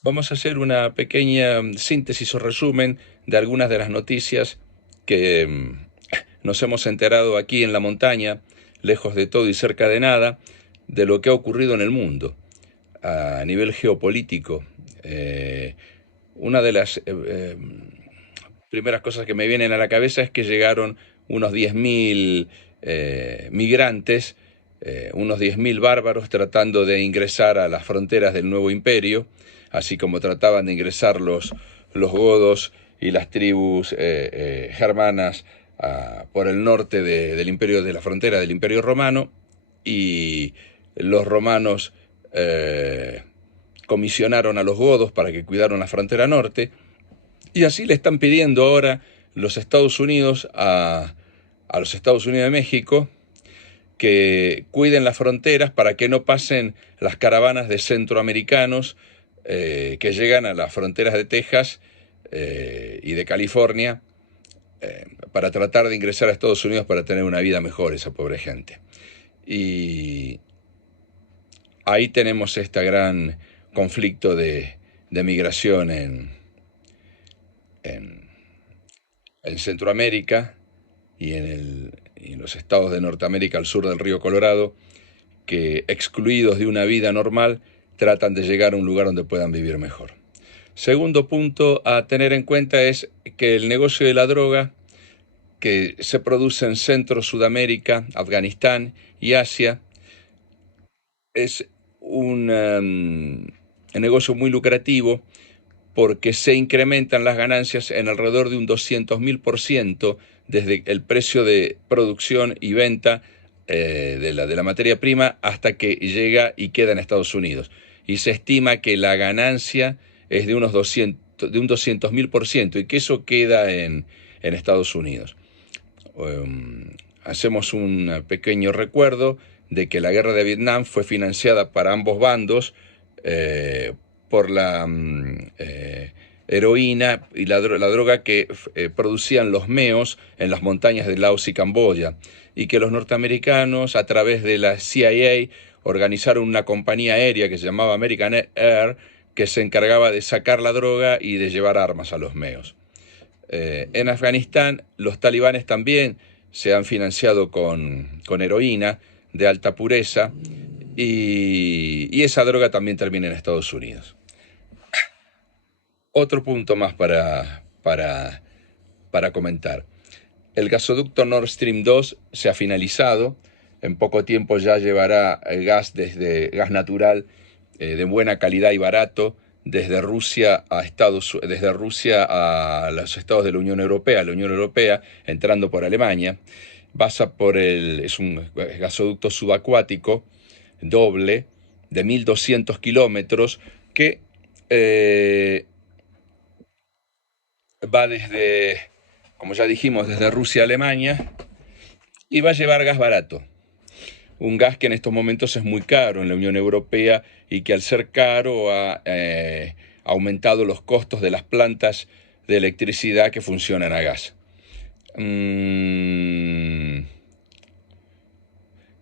Vamos a hacer una pequeña síntesis o resumen de algunas de las noticias que nos hemos enterado aquí en la montaña, lejos de todo y cerca de nada, de lo que ha ocurrido en el mundo a nivel geopolítico. Una de las primeras cosas que me vienen a la cabeza es que llegaron unos 10.000 migrantes, unos 10.000 bárbaros tratando de ingresar a las fronteras del nuevo imperio, así como trataban de ingresar los godos y las tribus germanas por el norte del imperio, de la frontera del imperio romano, y los romanos comisionaron a los godos para que cuidaran la frontera norte, y así le están pidiendo ahora los Estados Unidos a los Estados Unidos de México que cuiden las fronteras para que no pasen las caravanas de centroamericanos que llegan a las fronteras de Texas y de California para tratar de ingresar a Estados Unidos para tener una vida mejor, esa pobre gente. Y ahí tenemos este gran conflicto de migración en, en Centroamérica y en los estados de Norteamérica al sur del río Colorado, que excluidos de una vida normal tratan de llegar a un lugar donde puedan vivir mejor. Segundo punto a tener en cuenta es que el negocio de la droga que se produce en Centro, Sudamérica, Afganistán y Asia es un negocio muy lucrativo porque se incrementan las ganancias en alrededor de un 200.000% desde el precio de producción y venta de la materia prima hasta que llega y queda en Estados Unidos. Y se estima que la ganancia es de un 200.000% y que eso queda en Estados Unidos. Hacemos un pequeño recuerdo de que la guerra de Vietnam fue financiada para ambos bandos por la heroína y la droga que producían los meos en las montañas de Laos y Camboya, y que los norteamericanos a través de la CIA organizaron una compañía aérea que se llamaba American Air, que se encargaba de sacar la droga y de llevar armas a los meos. En Afganistán los talibanes también se han financiado con heroína de alta pureza y esa droga también termina en Estados Unidos. Otro punto más para comentar. El gasoducto Nord Stream 2 se ha finalizado. En poco tiempo ya llevará el gas gas natural de buena calidad y barato desde Rusia a los estados de la Unión Europea, entrando por Alemania. Es un gasoducto subacuático doble de 1.200 kilómetros que eh, va como ya dijimos, desde Rusia a Alemania, y va a llevar gas barato. Un gas que en estos momentos es muy caro en la Unión Europea y que al ser caro ha aumentado los costos de las plantas de electricidad que funcionan a gas.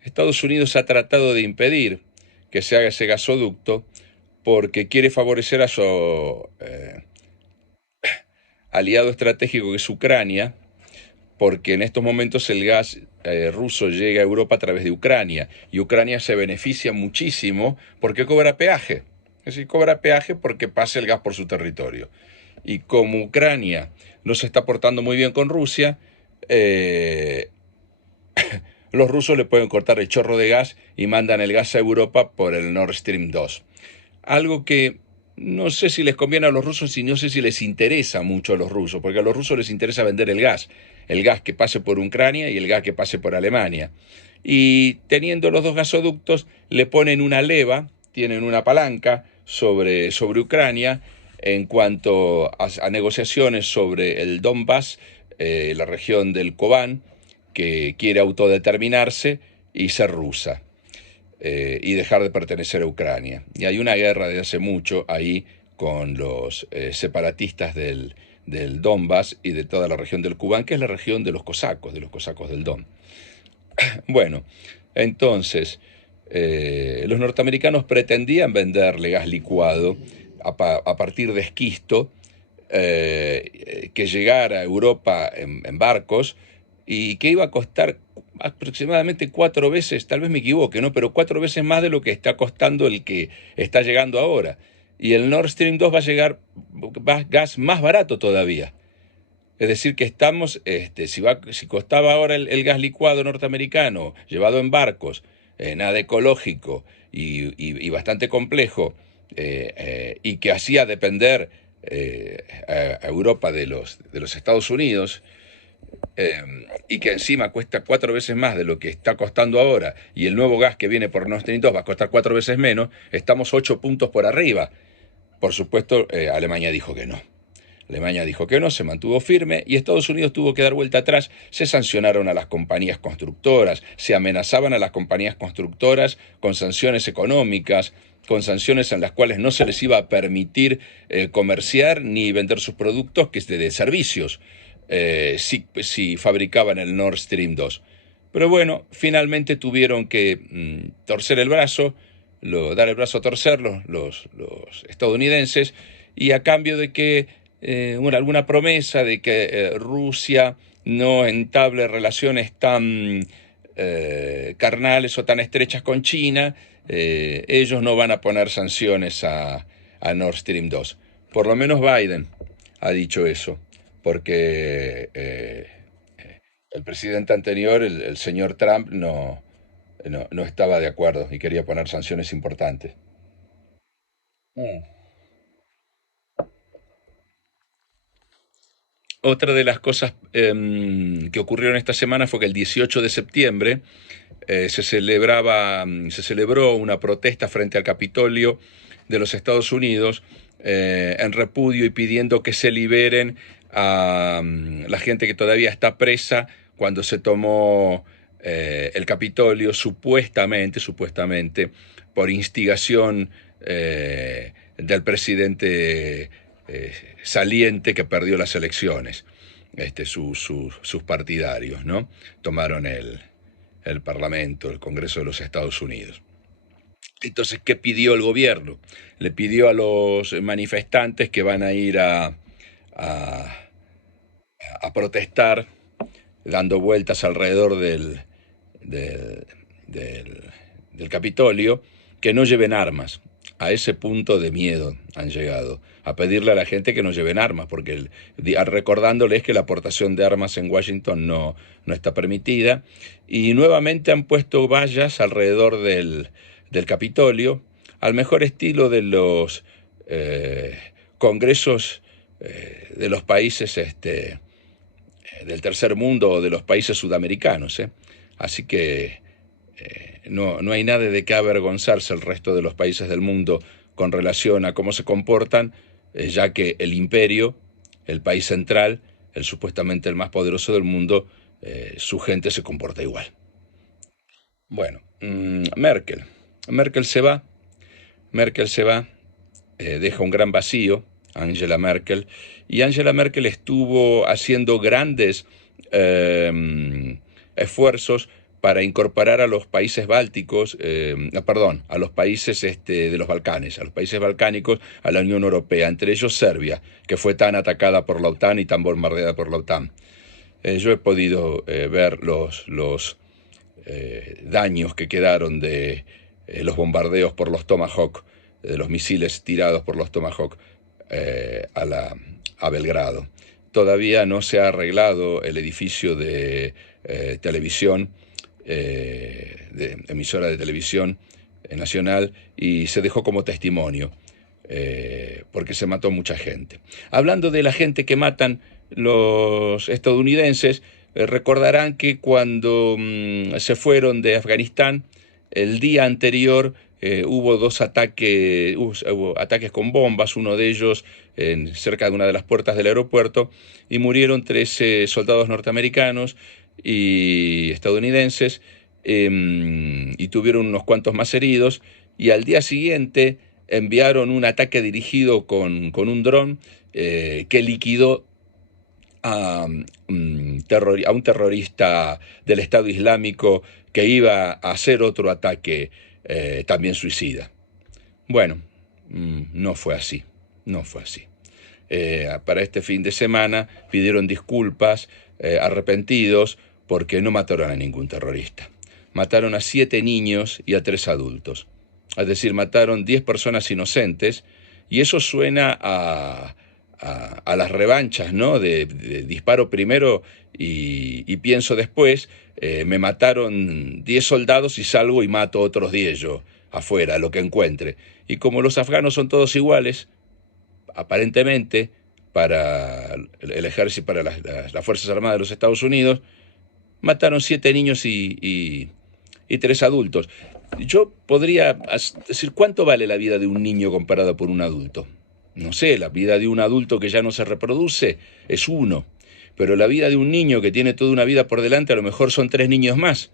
Estados Unidos ha tratado de impedir que se haga ese gasoducto porque quiere favorecer a su aliado estratégico, que es Ucrania, porque en estos momentos el gas ruso llega a Europa a través de Ucrania, y Ucrania se beneficia muchísimo porque cobra peaje. Es decir, cobra peaje porque pasa el gas por su territorio. Y como Ucrania no se está portando muy bien con Rusia, los rusos le pueden cortar el chorro de gas y mandan el gas a Europa por el Nord Stream 2. Algo que no sé si les conviene a los rusos y no sé si les interesa mucho a los rusos, porque a los rusos les interesa vender el gas que pase por Ucrania y el gas que pase por Alemania. Y teniendo los dos gasoductos, le ponen una leva, tienen una palanca sobre Ucrania en cuanto a negociaciones sobre el Donbass, la región del Kobán, que quiere autodeterminarse y ser rusa y dejar de pertenecer a Ucrania. Y hay una guerra de hace mucho ahí con los separatistas del Donbass y de toda la región del Kubán, que es la región de los cosacos del Don. Bueno, entonces, los norteamericanos pretendían venderle gas licuado a partir de esquisto, que llegara a Europa en barcos y que iba a costar aproximadamente 4 veces, tal vez me equivoque, ¿no? Pero 4 veces más de lo que está costando el que está llegando ahora. Y el Nord Stream 2 va a llegar gas más barato todavía. Es decir, que estamos, si costaba ahora el gas licuado norteamericano, llevado en barcos, nada ecológico y bastante complejo, y que hacía depender a Europa de los Estados Unidos, eh, y que encima cuesta 4 veces más de lo que está costando ahora, y el nuevo gas que viene por Nord Stream 2 va a costar 4 veces menos, estamos 8 puntos por arriba. Por supuesto, Alemania dijo que no. Alemania dijo que no, se mantuvo firme y Estados Unidos tuvo que dar vuelta atrás. Se sancionaron a las compañías constructoras, se amenazaban a las compañías constructoras con sanciones económicas, con sanciones en las cuales no se les iba a permitir comerciar ni vender sus productos, que es de servicios, si fabricaban el Nord Stream 2. Pero bueno, finalmente tuvieron que torcer el brazo, dar el brazo a torcer los estadounidenses, y a cambio de que alguna promesa de que Rusia no entable relaciones tan carnales o tan estrechas con China, ellos no van a poner sanciones a Nord Stream 2. Por lo menos Biden ha dicho eso, porque el presidente anterior, el señor Trump, no estaba de acuerdo y quería poner sanciones importantes. Mm. Otra de las cosas que ocurrieron esta semana fue que el 18 de septiembre se celebró una protesta frente al Capitolio de los Estados Unidos, en repudio y pidiendo que se liberen a la gente que todavía está presa cuando se tomó el Capitolio, supuestamente, por instigación del presidente saliente que perdió las elecciones. Sus partidarios, ¿no? Tomaron el Parlamento, el Congreso de los Estados Unidos. Entonces, ¿qué pidió el gobierno? Le pidió a los manifestantes que van a ir a, a protestar, dando vueltas alrededor del, del, del Capitolio, que no lleven armas. A ese punto de miedo han llegado, a pedirle a la gente que no lleven armas, porque recordándoles que la aportación de armas en Washington no está permitida, y nuevamente han puesto vallas alrededor del Capitolio, al mejor estilo de los congresos de los países del tercer mundo o de los países sudamericanos. Así que no hay nada de qué avergonzarse el resto de los países del mundo con relación a cómo se comportan, ya que el imperio, el país central, el supuestamente el más poderoso del mundo, su gente se comporta igual. Bueno, Merkel. Merkel se va, Merkel se va, deja un gran vacío, Angela Merkel, y Angela Merkel estuvo haciendo grandes esfuerzos para incorporar a los países bálticos, a los países de los Balcanes, a los países balcánicos, a la Unión Europea, entre ellos Serbia, que fue tan atacada por la OTAN y tan bombardeada por la OTAN. Yo he podido ver los daños que quedaron de los bombardeos por los Tomahawk, de los misiles tirados por los Tomahawk a Belgrado. Todavía no se ha arreglado el edificio de televisión, de emisora de televisión nacional, y se dejó como testimonio, porque se mató mucha gente. Hablando de la gente que matan los estadounidenses, recordarán que cuando se fueron de Afganistán, el día anterior hubo hubo ataques con bombas, uno de ellos cerca de una de las puertas del aeropuerto, y murieron 13 soldados norteamericanos y estadounidenses, y tuvieron unos cuantos más heridos, y al día siguiente enviaron un ataque dirigido con un dron que liquidó a un terrorista del Estado Islámico que iba a hacer otro ataque también suicida. Bueno, no fue así. No fue así. Para este fin de semana pidieron disculpas, arrepentidos, porque no mataron a ningún terrorista. Mataron a 7 niños y a 3 adultos. Es decir, mataron 10 personas inocentes, y eso suena a las revanchas, ¿no? De disparo primero y pienso después, me mataron 10 soldados y salgo y mato otros 10 yo, afuera, lo que encuentre. Y como los afganos son todos iguales, aparentemente, para el ejército, para las Fuerzas Armadas de los Estados Unidos, mataron 7 niños y 3 adultos. Yo podría decir, ¿cuánto vale la vida de un niño comparada por un adulto? No sé, la vida de un adulto que ya no se reproduce es uno, pero la vida de un niño que tiene toda una vida por delante a lo mejor son 3 niños más,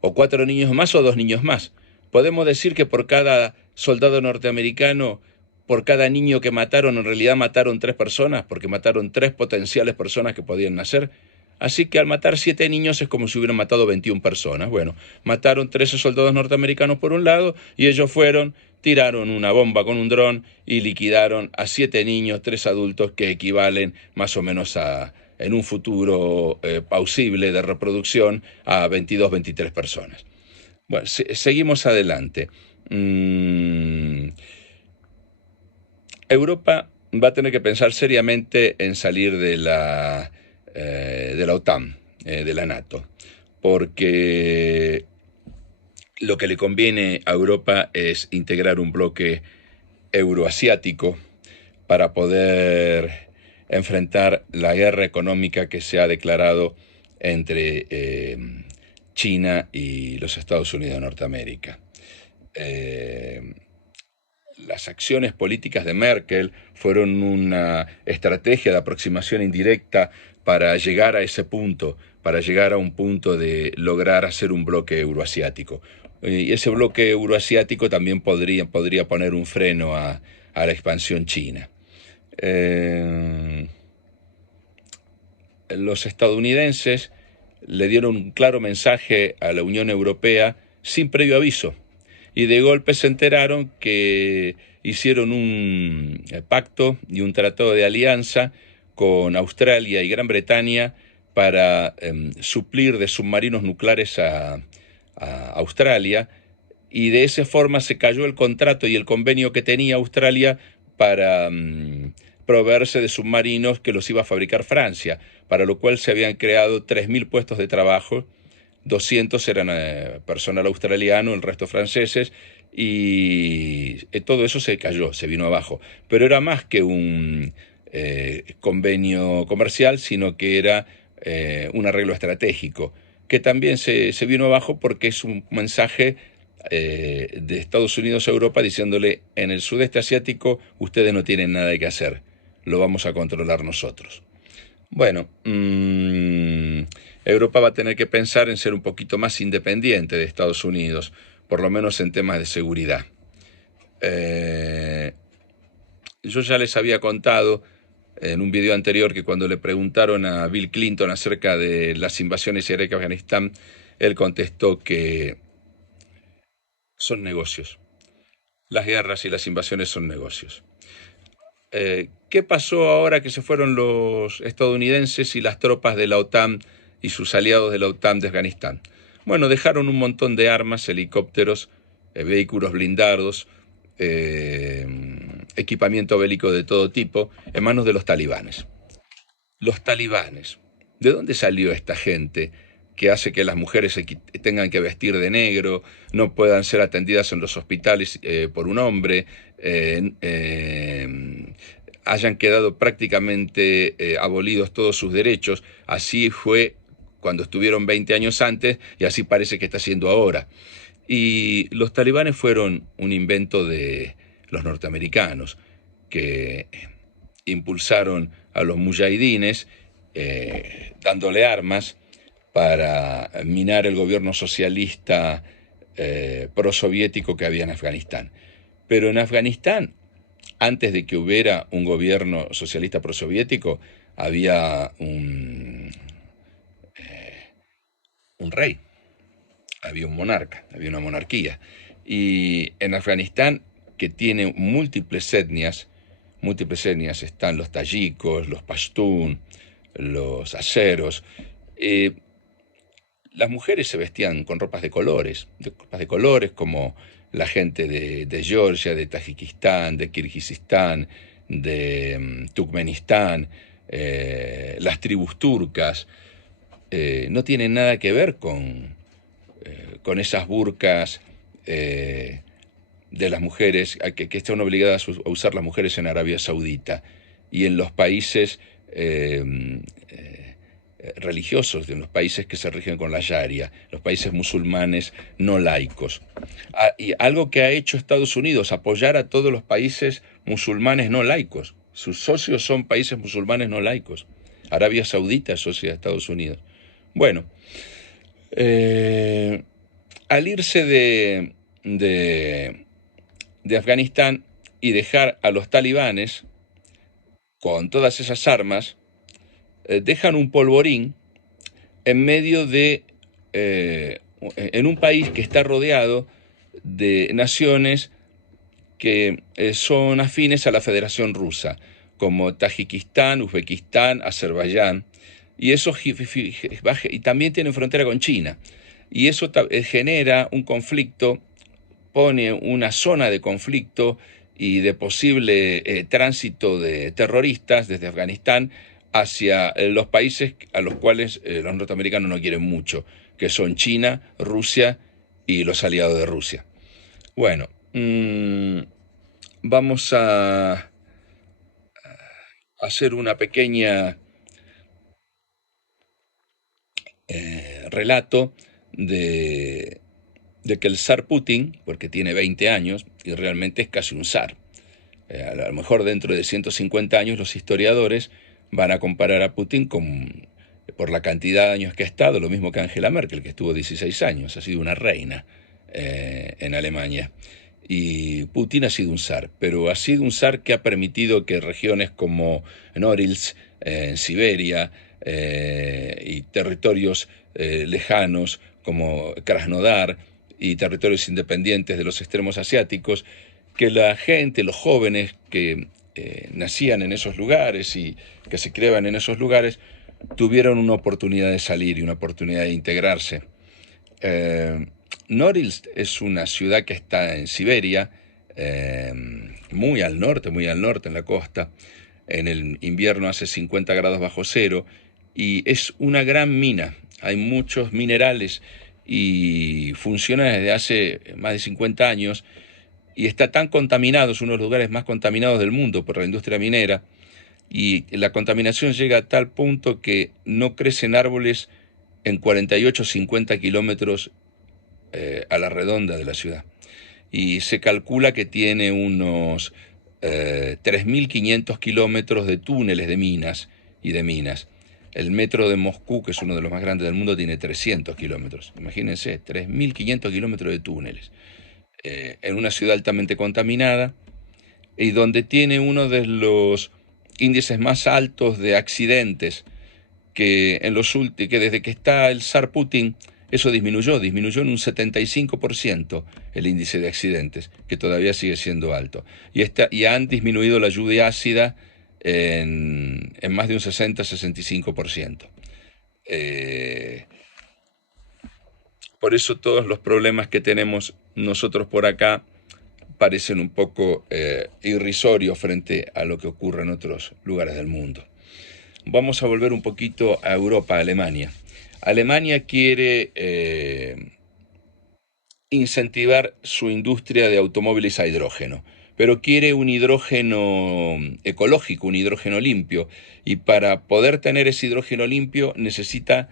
o 4 niños más, o 2 niños más. Podemos decir que por cada soldado norteamericano, por cada niño que mataron, en realidad mataron 3 personas, porque mataron 3 potenciales personas que podían nacer. Así que al matar 7 niños es como si hubieran matado 21 personas. Bueno, mataron 13 soldados norteamericanos por un lado, y ellos fueron, tiraron una bomba con un dron y liquidaron a 7 niños, 3 adultos, que equivalen más o menos a, en un futuro pausible de reproducción, a 22, 23 personas. Bueno, seguimos adelante. Mm, Europa va a tener que pensar seriamente en salir de la OTAN, de la NATO, porque lo que le conviene a Europa es integrar un bloque euroasiático para poder enfrentar la guerra económica que se ha declarado entre China y los Estados Unidos de Norteamérica. Eh, las acciones políticas de Merkel fueron una estrategia de aproximación indirecta para llegar a ese punto, para llegar a un punto de lograr hacer un bloque euroasiático. Y ese bloque euroasiático también podría poner un freno a la expansión china. Eh, los estadounidenses le dieron un claro mensaje a la Unión Europea sin previo aviso, y de golpe se enteraron que hicieron un pacto y un tratado de alianza con Australia y Gran Bretaña para suplir de submarinos nucleares a Australia, y de esa forma se cayó el contrato y el convenio que tenía Australia para proveerse de submarinos que los iba a fabricar Francia, para lo cual se habían creado 3.000 puestos de trabajo. 200 eran personal australiano, el resto franceses, y todo eso se cayó, se vino abajo. Pero era más que un convenio comercial, sino que era un arreglo estratégico, que también se vino abajo porque es un mensaje de Estados Unidos a Europa diciéndole: en el sudeste asiático ustedes no tienen nada que hacer, lo vamos a controlar nosotros. Bueno, Europa va a tener que pensar en ser un poquito más independiente de Estados Unidos, por lo menos en temas de seguridad. Eh, yo ya les había contado en un video anterior que cuando le preguntaron a Bill Clinton acerca de las invasiones de Irak y Afganistán, él contestó que son negocios. Las guerras y las invasiones son negocios. ¿Qué pasó ahora que se fueron los estadounidenses y las tropas de la OTAN y sus aliados de la OTAN de Afganistán? Bueno, dejaron un montón de armas, helicópteros, vehículos blindados, eh, equipamiento bélico de todo tipo, en manos de los talibanes. Los talibanes. ¿De dónde salió esta gente que hace que las mujeres tengan que vestir de negro, no puedan ser atendidas en los hospitales por un hombre, hayan quedado prácticamente abolidos todos sus derechos? Así fue cuando estuvieron 20 años antes, y así parece que está siendo ahora. Y los talibanes fueron un invento de los norteamericanos, que impulsaron a los mujahidines dándole armas para minar el gobierno socialista prosoviético que había en Afganistán. Pero en Afganistán, antes de que hubiera un gobierno socialista prosoviético, había un rey, había un monarca, había una monarquía. Y en Afganistán, que tiene múltiples etnias, múltiples etnias, están los tayikos, los pashtún, los azeros. Eh, las mujeres se vestían con ropas de colores como la gente de Georgia, de Tayikistán, de Kirguistán, de Turkmenistán, las tribus turcas. No tienen nada que ver con esas burkas de las mujeres que están obligadas a usar las mujeres en Arabia Saudita y en los países religiosos, en los países que se rigen con la Sharia, los países musulmanes no laicos. Y algo que ha hecho Estados Unidos, apoyar a todos los países musulmanes no laicos. Sus socios son países musulmanes no laicos. Arabia Saudita es socia de Estados Unidos. Bueno, eh, al irse de Afganistán y dejar a los talibanes con todas esas armas, dejan un polvorín en medio en un país que está rodeado de naciones que son afines a la Federación Rusa, como Tayikistán, Uzbekistán, Azerbaiyán, y eso y también tienen frontera con China. Y eso genera un conflicto, pone una zona de conflicto y de posible tránsito de terroristas desde Afganistán hacia los países a los cuales los norteamericanos no quieren mucho, que son China, Rusia y los aliados de Rusia. Bueno, vamos a hacer una pequeña relato de, de que el zar Putin, porque tiene 20 años y realmente es casi un zar, a lo mejor dentro de 150 años los historiadores van a comparar a Putin por la cantidad de años que ha estado, lo mismo que Angela Merkel, que estuvo 16 años, ha sido una reina en Alemania. Y Putin ha sido un zar, pero ha sido un zar que ha permitido que regiones como Norilsk, en Siberia, y territorios lejanos como Krasnodar y territorios independientes de los extremos asiáticos, que la gente, los jóvenes que nacían en esos lugares y que se criaban en esos lugares, tuvieron una oportunidad de salir y una oportunidad de integrarse. Eh, Norilsk es una ciudad que está en Siberia, muy al norte en la costa. En el invierno hace 50 grados bajo cero y es una gran mina. Hay muchos minerales y funciona desde hace más de 50 años y está tan contaminado, es uno de los lugares más contaminados del mundo por la industria minera, y la contaminación llega a tal punto que no crecen árboles en 48 o 50 kilómetros a la redonda de la ciudad. Y se calcula que tiene unos 3.500 kilómetros de túneles de minas y de minas. El metro de Moscú, que es uno de los más grandes del mundo, tiene 300 kilómetros. Imagínense, 3.500 kilómetros de túneles. En una ciudad altamente contaminada y donde tiene uno de los índices más altos de accidentes que desde que está el zar Putin, eso disminuyó en un 75% el índice de accidentes, que todavía sigue siendo alto. Y han disminuido la lluvia ácida en más de un 60-65%. Por eso todos los problemas que tenemos nosotros por acá parecen un poco irrisorios frente a lo que ocurre en otros lugares del mundo. Vamos a volver un poquito a Europa, a Alemania. Alemania quiere incentivar su industria de automóviles a hidrógeno, pero quiere un hidrógeno ecológico, un hidrógeno limpio, y para poder tener ese hidrógeno limpio necesita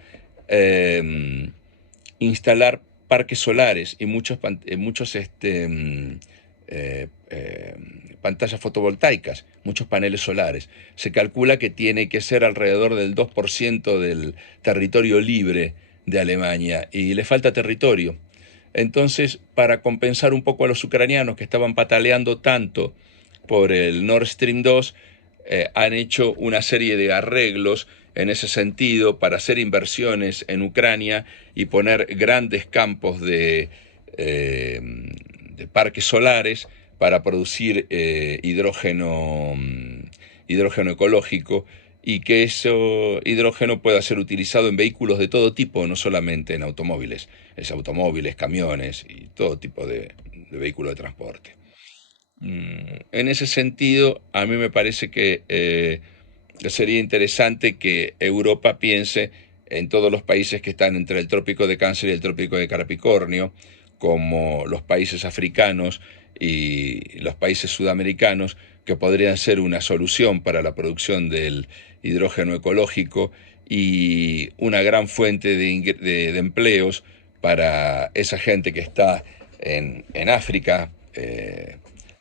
instalar parques solares y muchos pantallas fotovoltaicas, muchos paneles solares. Se calcula que tiene que ser alrededor del 2% del territorio libre de Alemania y le falta territorio. Entonces, para compensar un poco a los ucranianos que estaban pataleando tanto por el Nord Stream 2, han hecho una serie de arreglos en ese sentido para hacer inversiones en Ucrania y poner grandes campos de parques solares para producir hidrógeno ecológico, y que ese hidrógeno pueda ser utilizado en vehículos de todo tipo, no solamente en automóviles, es automóviles, camiones y todo tipo de vehículos de transporte. En ese sentido, a mí me parece que sería interesante que Europa piense en todos los países que están entre el trópico de Cáncer y el trópico de Capricornio, como los países africanos y los países sudamericanos, que podrían ser una solución para la producción del hidrógeno ecológico y una gran fuente de empleos para esa gente que está en África,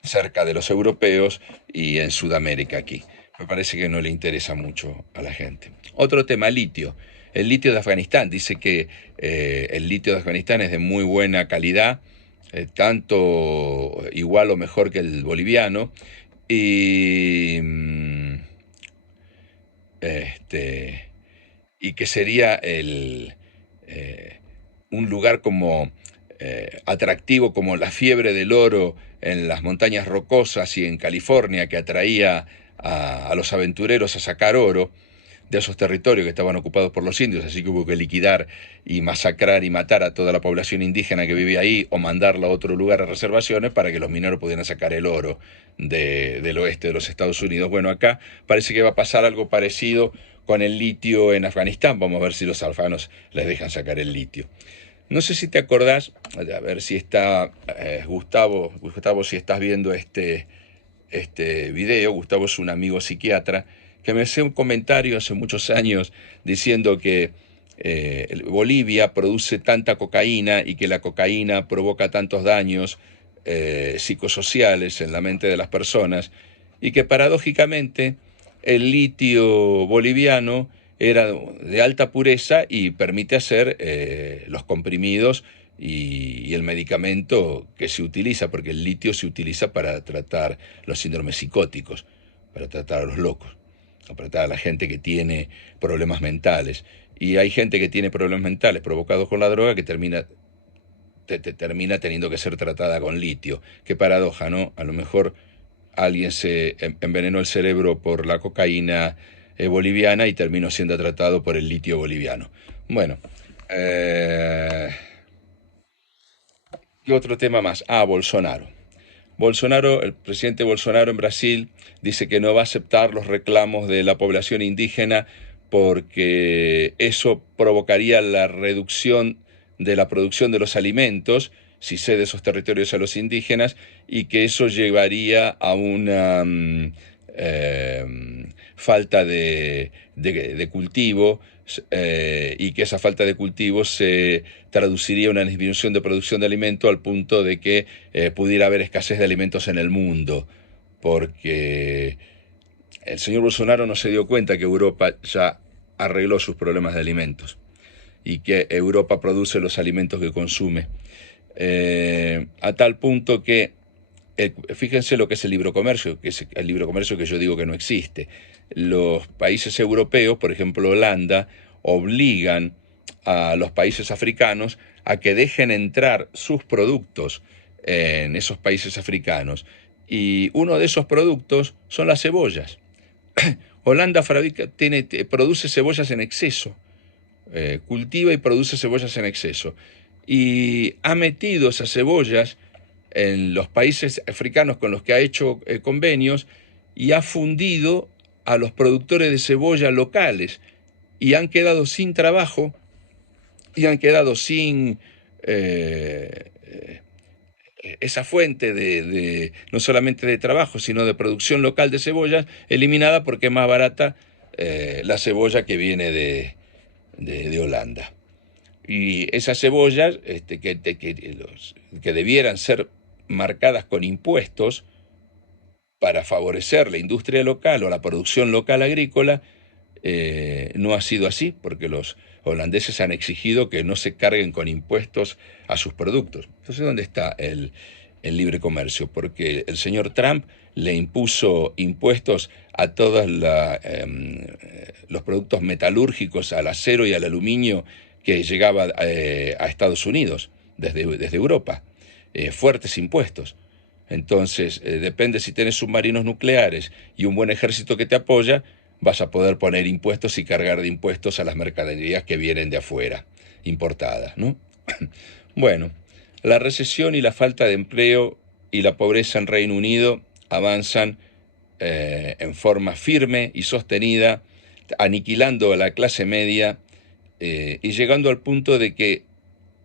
cerca de los europeos, y en Sudamérica aquí. Me parece que no le interesa mucho a la gente. Otro tema, litio. El litio de Afganistán. Dice que el litio de Afganistán es de muy buena calidad, tanto igual o mejor que el boliviano, y, este, y que sería eh, un lugar como atractivo, como la fiebre del oro en las montañas rocosas y en California, que atraía a los aventureros a sacar oro de esos territorios que estaban ocupados por los indios, así que hubo que liquidar y masacrar y matar a toda la población indígena que vivía ahí, o mandarla a otro lugar a reservaciones para que los mineros pudieran sacar el oro del oeste de los Estados Unidos. Bueno, acá parece que va a pasar algo parecido con el litio en Afganistán. Vamos a ver si los afganos les dejan sacar el litio. No sé si te acordás, a ver si está Gustavo, si estás viendo este video. Gustavo es un amigo psiquiatra que me hacía un comentario hace muchos años diciendo que Bolivia produce tanta cocaína y que la cocaína provoca tantos daños psicosociales en la mente de las personas, y que paradójicamente el litio boliviano era de alta pureza y permite hacer los comprimidos y el medicamento que se utiliza, porque el litio se utiliza para tratar los síndromes psicóticos, para tratar a los locos, o para tratar a la gente que tiene problemas mentales. Y hay gente que tiene problemas mentales provocados con la droga que termina teniendo que ser tratada con litio. Qué paradoja, ¿no? A lo mejor alguien se envenenó el cerebro por la cocaína boliviana y terminó siendo tratado por el litio boliviano. Bueno, eh, ¿qué otro tema más? Bolsonaro. Bolsonaro, el presidente Bolsonaro en Brasil, dice que no va a aceptar los reclamos de la población indígena porque eso provocaría la reducción de la producción de los alimentos si cede esos territorios a los indígenas, y que eso llevaría a una falta de cultivo, y que esa falta de cultivo se traduciría en una disminución de producción de alimento al punto de que pudiera haber escasez de alimentos en el mundo, porque el señor Bolsonaro no se dio cuenta que Europa ya arregló sus problemas de alimentos y que Europa produce los alimentos que consume. A tal punto que, fíjense lo que es el libre comercio, que es el libre comercio que yo digo que no existe. Los países europeos, por ejemplo Holanda, obligan a los países africanos a que dejen entrar sus productos en esos países africanos. Y uno de esos productos son las cebollas. Holanda produce cebollas en exceso, cultiva y produce cebollas en exceso, y ha metido esas cebollas en los países africanos con los que ha hecho convenios, y ha fundido a los productores de cebolla locales, y han quedado sin trabajo y han quedado sin esa fuente no solamente de trabajo, sino de producción local de cebollas, eliminada porque es más barata la cebolla que viene de Holanda. Y esas cebollas que debieran ser marcadas con impuestos para favorecer la industria local o la producción local agrícola, no ha sido así, porque los holandeses han exigido que no se carguen con impuestos a sus productos. Entonces, ¿dónde está el libre comercio? Porque el señor Trump le impuso impuestos a todos los productos metalúrgicos, al acero y al aluminio que llegaba a Estados Unidos desde Europa. Fuertes impuestos. Entonces, depende si tienes submarinos nucleares y un buen ejército que te apoya, vas a poder poner impuestos y cargar de impuestos a las mercaderías que vienen de afuera, importadas, ¿no? Bueno, la recesión y la falta de empleo y la pobreza en Reino Unido avanzan en forma firme y sostenida, aniquilando a la clase media y llegando al punto de que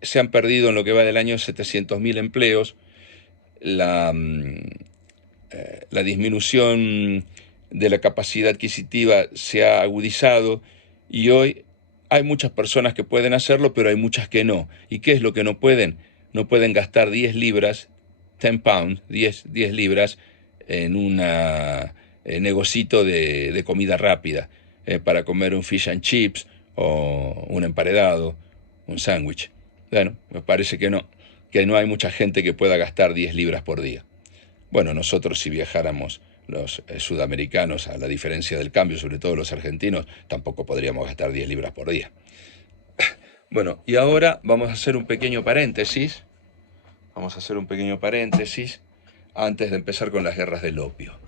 se han perdido en lo que va del año 700.000 empleos, la, la disminución de la capacidad adquisitiva se ha agudizado y hoy hay muchas personas que pueden hacerlo, pero hay muchas que no. ¿Y qué es lo que no pueden? No pueden gastar 10 libras, 10 pounds, 10 libras en un negocito de comida rápida para comer un fish and chips o un emparedado, un sándwich. Bueno, me parece que no hay mucha gente que pueda gastar 10 libras por día. Bueno, nosotros si viajáramos los sudamericanos, a la diferencia del cambio, sobre todo los argentinos, tampoco podríamos gastar 10 libras por día. Bueno, y ahora vamos a hacer un pequeño paréntesis. Vamos a hacer un pequeño paréntesis antes de empezar con las guerras del opio.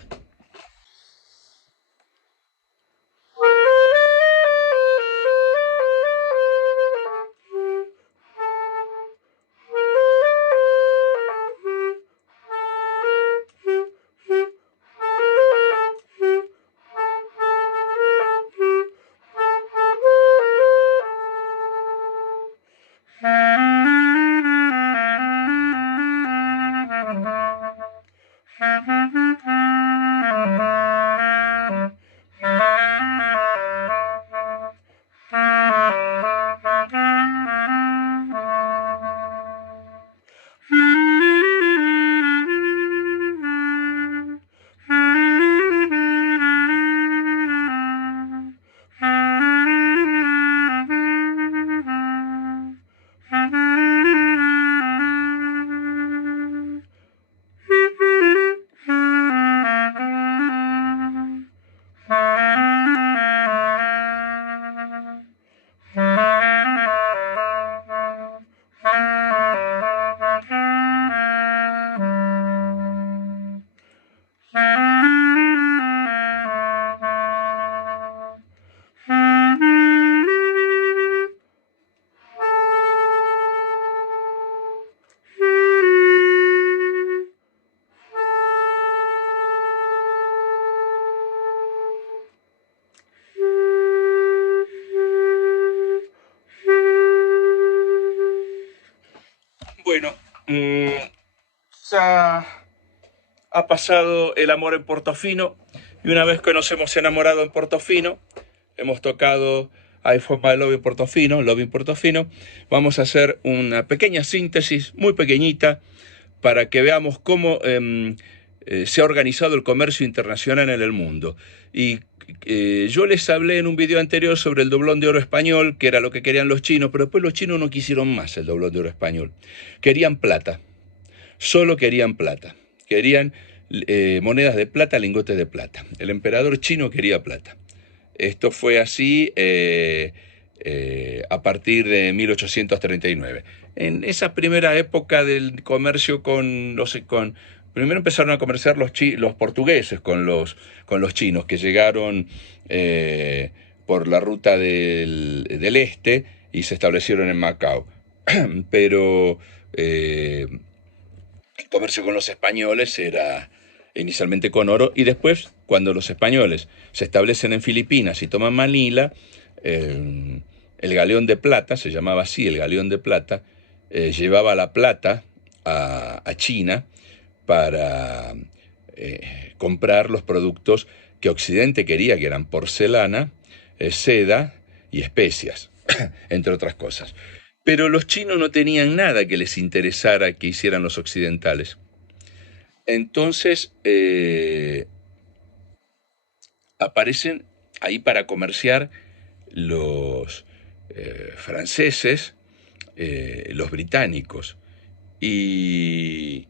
Bueno, ya ha pasado el amor en Portofino y una vez que nos hemos enamorado en Portofino, hemos tocado I Found My Love in Portofino, vamos a hacer una pequeña síntesis, muy pequeñita, para que veamos cómo se ha organizado el comercio internacional en el mundo. Y yo les hablé en un video anterior sobre el doblón de oro español, que era lo que querían los chinos, pero después los chinos no quisieron más el doblón de oro español. Querían plata, solo querían plata. Querían monedas de plata, lingotes de plata. El emperador chino quería plata. Esto fue así a partir de 1839. En esa primera época del comercio primero empezaron a comerciar los portugueses con los chinos que llegaron por la ruta del este y se establecieron en Macao. Pero el comercio con los españoles era inicialmente con oro y después, cuando los españoles se establecen en Filipinas y toman Manila, el galeón de plata, se llamaba así el galeón de plata, llevaba la plata a China para comprar los productos que Occidente quería, que eran porcelana, seda y especias, entre otras cosas. Pero los chinos no tenían nada que les interesara que hicieran los occidentales. Entonces aparecen ahí para comerciar los franceses, los británicos. Y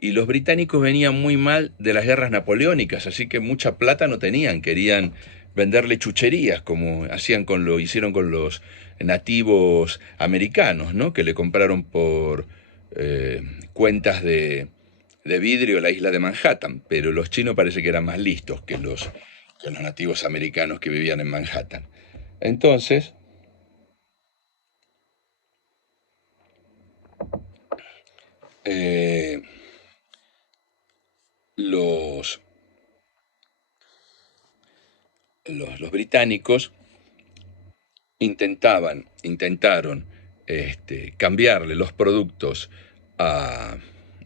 los británicos venían muy mal de las guerras napoleónicas, así que mucha plata no tenían, querían venderle chucherías, como hicieron con los nativos americanos, ¿no? Que le compraron por cuentas de vidrio la isla de Manhattan, pero los chinos parece que eran más listos que los nativos americanos que vivían en Manhattan. Entonces, eh, los, los británicos intentaron cambiarle los productos a,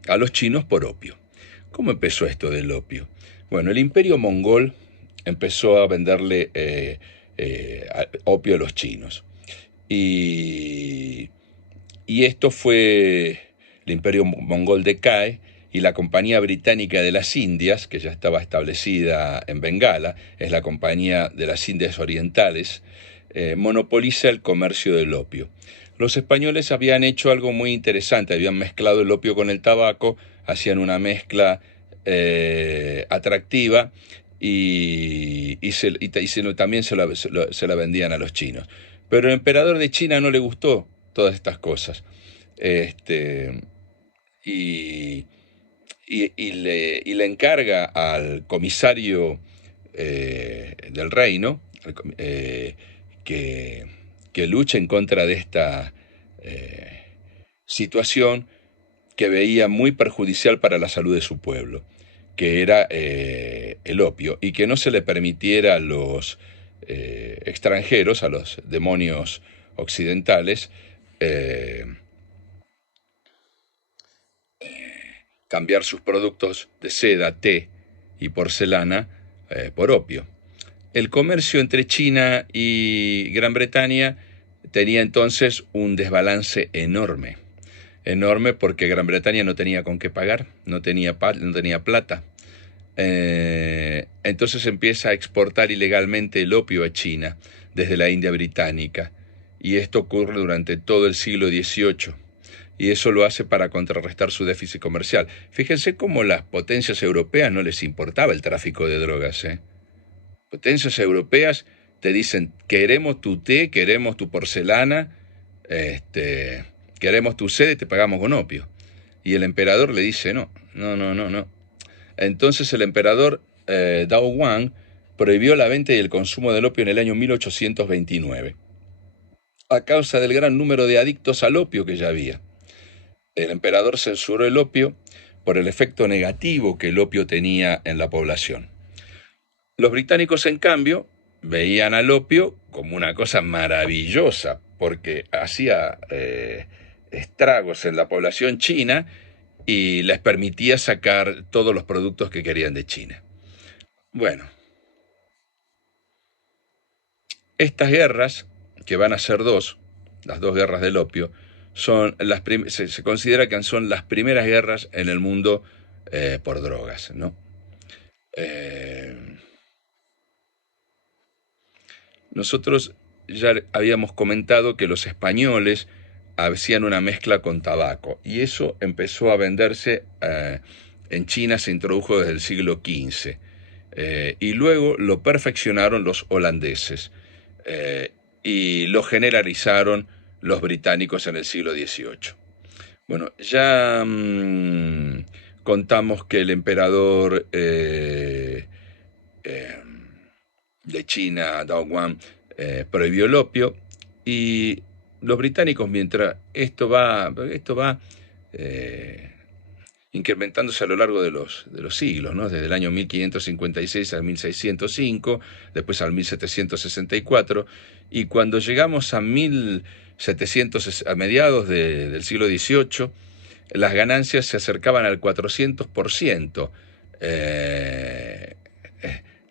a los chinos por opio. ¿Cómo empezó esto del opio? Bueno, el imperio mongol empezó a venderle opio a los chinos. Y, y esto fue, el imperio mongol decae y la Compañía Británica de las Indias, que ya estaba establecida en Bengala, es la Compañía de las Indias Orientales, monopoliza el comercio del opio. Los españoles habían hecho algo muy interesante, habían mezclado el opio con el tabaco, hacían una mezcla atractiva también se la vendían a los chinos. Pero el emperador de China no le gustó todas estas cosas. Este, y, y le encarga al comisario del reino que, que luche en contra de esta situación que veía muy perjudicial para la salud de su pueblo, que era el opio, y que no se le permitiera a los extranjeros, a los demonios occidentales, eh, cambiar sus productos de seda, té y porcelana por opio. El comercio entre China y Gran Bretaña tenía entonces un desbalance enorme. Enorme porque Gran Bretaña no tenía con qué pagar, no tenía plata. Entonces empieza a exportar ilegalmente el opio a China desde la India británica. Y esto ocurre durante todo el siglo XVIII. Y eso lo hace para contrarrestar su déficit comercial. Fíjense cómo las potencias europeas no les importaba el tráfico de drogas, ¿eh? Potencias europeas te dicen, queremos tu té, queremos tu porcelana, este, queremos tu sede, te pagamos con opio. Y el emperador le dice, no, no, no, no, no. Entonces el emperador Dao Wang prohibió la venta y el consumo del opio en el año 1829, a causa del gran número de adictos al opio que ya había. El emperador censuró el opio por el efecto negativo que el opio tenía en la población. Los británicos, en cambio, veían al opio como una cosa maravillosa, porque hacía estragos en la población china y les permitía sacar todos los productos que querían de China. Bueno, estas guerras, que van a ser dos, las dos guerras del opio, se considera que son las primeras guerras en el mundo por drogas, ¿no? Eh, Nosotros ya habíamos comentado que los españoles hacían una mezcla con tabaco y eso empezó a venderse en China, se introdujo desde el siglo XV y luego lo perfeccionaron los holandeses eh, y lo generalizaron los británicos en el siglo XVIII. Bueno, ya contamos que el emperador eh, de China, Dao Guan, prohibió el opio y los británicos, mientras esto va eh, incrementándose a lo largo de los siglos, ¿no? Desde el año 1556 al 1605, después al 1764, y cuando llegamos a 1700, a mediados del siglo XVIII, las ganancias se acercaban al 400% eh,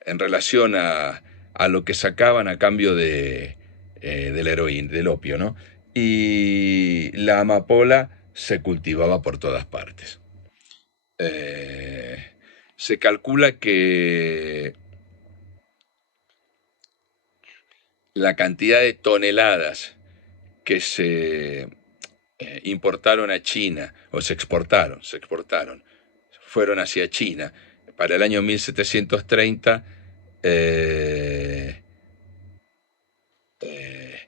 en relación a lo que sacaban a cambio de la heroína, del opio, ¿no? Y la amapola se cultivaba por todas partes. Eh, Se calcula que la cantidad de toneladas que se importaron a China, o se exportaron, fueron hacia China. Para el año 1730 eh, eh,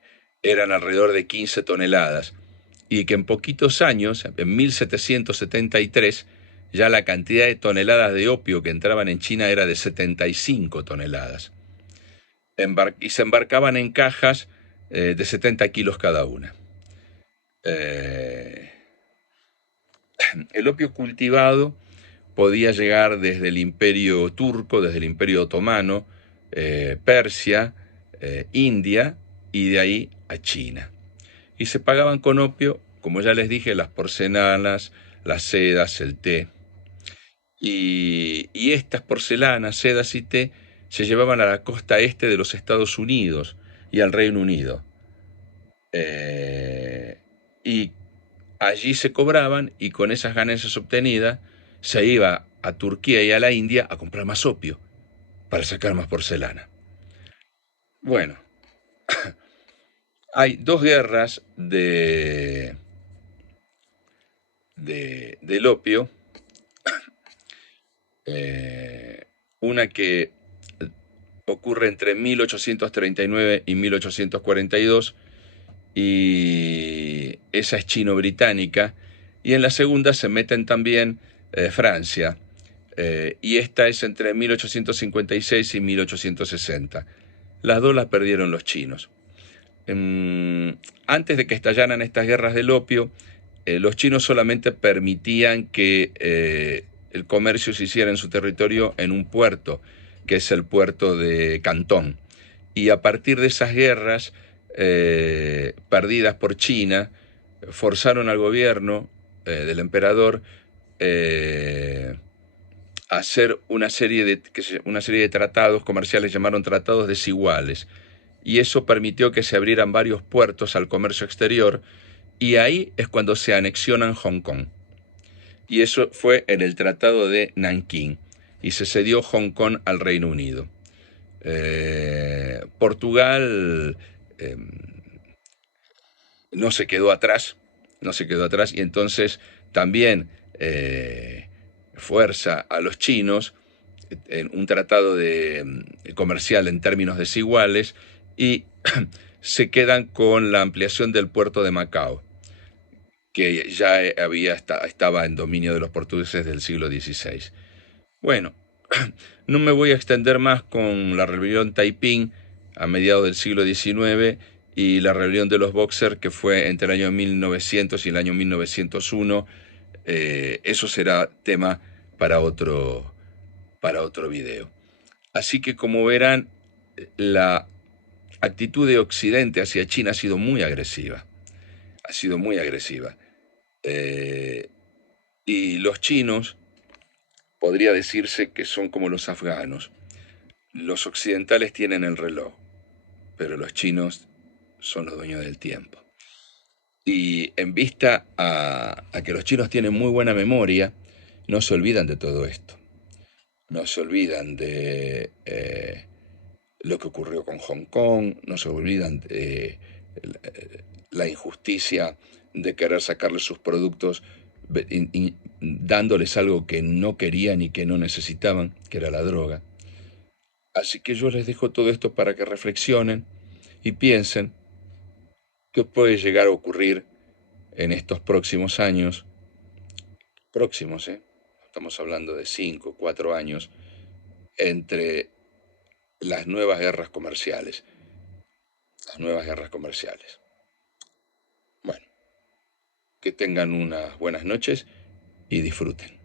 eran alrededor de 15 toneladas y que en poquitos años, en 1773, ya la cantidad de toneladas de opio que entraban en China era de 75 toneladas. Y se embarcaban en cajas de 70 kilos cada una. Eh, el opio cultivado podía llegar desde el imperio turco, desde el imperio otomano, Persia, India y de ahí a China. Y se pagaban con opio, como ya les dije, las porcelanas, las sedas, el té. Y estas porcelanas, sedas y té se llevaban a la costa este de los Estados Unidos y al Reino Unido. Eh, y allí se cobraban y con esas ganancias obtenidas se iba a Turquía y a la India a comprar más opio para sacar más porcelana. Bueno, hay dos guerras del opio. Eh, una que ocurre entre 1839 y 1842 y esa es chino-británica. Y en la segunda se meten también Francia. Y esta es entre 1856 y 1860. Las dos las perdieron los chinos. Antes de que estallaran estas guerras del opio, los chinos solamente permitían que el comercio se hiciera en su territorio en un puerto, que es el puerto de Cantón. Y a partir de esas guerras perdidas por China, forzaron al gobierno del emperador a hacer una serie de tratados comerciales, llamaron tratados desiguales, y eso permitió que se abrieran varios puertos al comercio exterior, y ahí es cuando se anexionan Hong Kong. Y eso fue en el Tratado de Nankín, y se cedió Hong Kong al Reino Unido. Portugal no se quedó atrás, no se quedó atrás, y entonces también fuerza a los chinos en un tratado comercial en términos desiguales y se quedan con la ampliación del puerto de Macao, que ya estaba en dominio de los portugueses del siglo XVI. Bueno, no me voy a extender más con la rebelión Taiping a mediados del siglo XIX y la rebelión de los Boxer, que fue entre el año 1900 y el año 1901. Eso será tema para otro video. Así que como verán, la actitud de Occidente hacia China ha sido muy agresiva. Ha sido muy agresiva. Eh, y los chinos, podría decirse que son como los afganos. Los occidentales tienen el reloj, pero los chinos son los dueños del tiempo. Y en vista a que los chinos tienen muy buena memoria, no se olvidan de todo esto. No se olvidan de lo que ocurrió con Hong Kong, no se olvidan de la injusticia de querer sacarle sus productos dándoles algo que no querían y que no necesitaban, que era la droga. Así que yo les dejo todo esto para que reflexionen y piensen qué puede llegar a ocurrir en estos próximos años, próximos, estamos hablando de 5, 4 años, entre las nuevas guerras comerciales, las nuevas guerras comerciales. Bueno, que tengan unas buenas noches y disfruten.